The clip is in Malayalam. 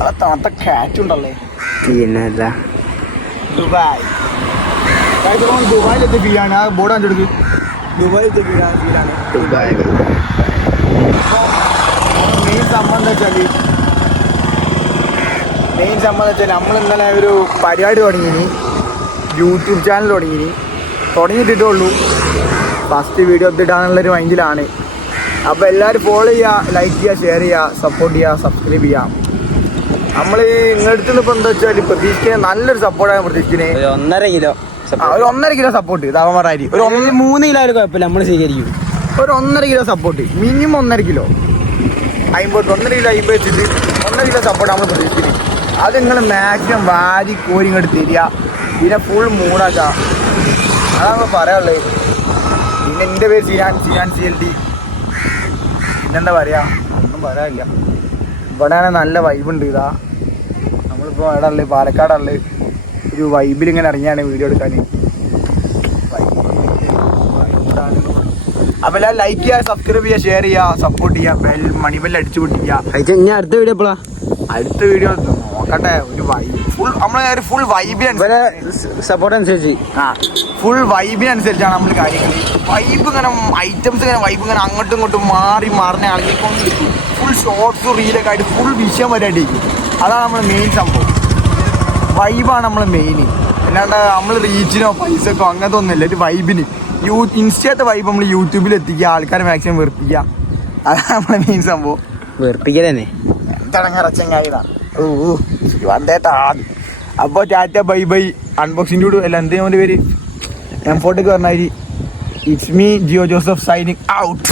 തണുത്ത കാറ്റുണ്ടല്ലേ. പിന്നല്ല ദുബായ് ദുബായിലെത്തി ഫീലാണ്. ആ ബോർഡ് കണ്ടെടുക്ക്. ദുബായിലത്തെ ഫീലാണ്. ദുബായ് മെയിൻ സംബന്ധം വെച്ചാൽ നമ്മൾ ഇന്നലെ ഒരു പരിപാടി തുടങ്ങിയിനി. യൂട്യൂബ് ചാനൽ തുടങ്ങിയിട്ടിട്ടേ ഉള്ളൂ. ഫസ്റ്റ് വീഡിയോ ഇട്ടിട്ടാന്നുള്ളൊരു മൈൻഡിലാണ്. അപ്പോൾ എല്ലാവരും ഫോളോ ചെയ്യുക, ലൈക്ക് ചെയ്യുക, ഷെയർ ചെയ്യുക, സപ്പോർട്ട് ചെയ്യുക, സബ്സ്ക്രൈബ് ചെയ്യുക. നമ്മൾ നിങ്ങളുടെ അടുത്ത് നിന്ന് ഇപ്പോൾ എന്താ വെച്ചാൽ പ്രതീക്ഷിക്കുന്നത് നല്ലൊരു സപ്പോർട്ടാണ് പ്രതീക്ഷിക്കുന്നത്. 1.5 കിലോ ഒരു 1.5 കിലോ സപ്പോർട്ട് താവമാറായി. ഒരു 3 കിലോ കുഴപ്പമില്ല, നമ്മൾ സ്വീകരിക്കും. ഒരു 1.5 kilo support, minimum 1.5 kilo 50, 1.5 kilo 50 വെച്ചിട്ട് 1.5 കിലോ സപ്പോർട്ട് നമ്മൾ പ്രതീക്ഷിക്കുന്നത്. അത് നിങ്ങൾ മാക്സിമം വാരി കോരി ഇങ്ങോട്ട് തരിക. പിന്നെ ഫുൾ മൂടാക്കുക. അതാണ് നമ്മൾ പറയാനുള്ളത്. പിന്നെ എൻ്റെ പേര് സിയാൻ CLT. പിന്നെന്താ പറയുക, ഒന്നും പറയാനില്ല. ഇവിടെയാണ് നല്ല വൈബുണ്ട്. ഇതാ നമ്മളിപ്പോൾ അവിടെ ഉള്ളത് പാലക്കാടുള്ളത്. ഒരു വൈബിൽ ഇങ്ങനെ ഇറങ്ങിയാണ് വീഡിയോ എടുക്കാൻ. അപ്പോൾ എല്ലാവരും ലൈക്ക് ചെയ്യുക, സബ്സ്ക്രൈബ് ചെയ്യുക, ഷെയർ ചെയ്യുക, സപ്പോർട്ട് ചെയ്യുക, മണിബെല്ല് അടിച്ചു പൊട്ടിക്കുക. ഇനി അടുത്ത വീഡിയോ എപ്പോഴാ? അടുത്ത വീഡിയോ നോക്കട്ടെ. ഒരു വൈബ് ഫുൾ നമ്മളെ ഫുൾ സപ്പോർട്ട് അനുസരിച്ച് ഫുൾ വൈബിനനുസരിച്ചാണ് നമ്മൾ കാര്യങ്ങൾ. വൈബ് ഇങ്ങനെ ഐറ്റംസ് ഇങ്ങനെ വൈബ് ഇങ്ങനെ അങ്ങോട്ടും ഇങ്ങോട്ടും മാറി ഇറങ്ങിക്കൊണ്ട് ഫുൾ ഷോർട്സ് റീലൊക്കെ ആയിട്ട് ഫുൾ വിഷയം വരാണ്ടിരിക്കും. അതാണ് നമ്മൾ മെയിൻ സംഭവം. വൈബാണ് നമ്മൾ മെയിൻ. അല്ലാണ്ട് നമ്മൾ റീച്ചിനോ പൈസക്കോ അങ്ങനത്തെ ഒന്നുമില്ല. ഒരു വൈബിന് ഇൻസ്റ്റത്തെ വൈബ് നമ്മൾ യൂട്യൂബിൽ എത്തിക്കുക, ആൾക്കാരെ മാക്സിമം വെറുപ്പിക്കുക. അതാണ് നമ്മളെ മെയിൻ സംഭവം. വെറുപ്പിക്കൽ തന്നെ ചടങ്ങറച്ചങ്ങായിതാണ്. വന്നേട്ടാ. അപ്പോൾ ടാറ്റ ബൈ ബൈ. അൺബോക്സിംഗ് കൂടെ അല്ല എന്തേ അവൻ്റെ പേര് M4 പറഞ്ഞാൽ it's me Geo Joseph signing out.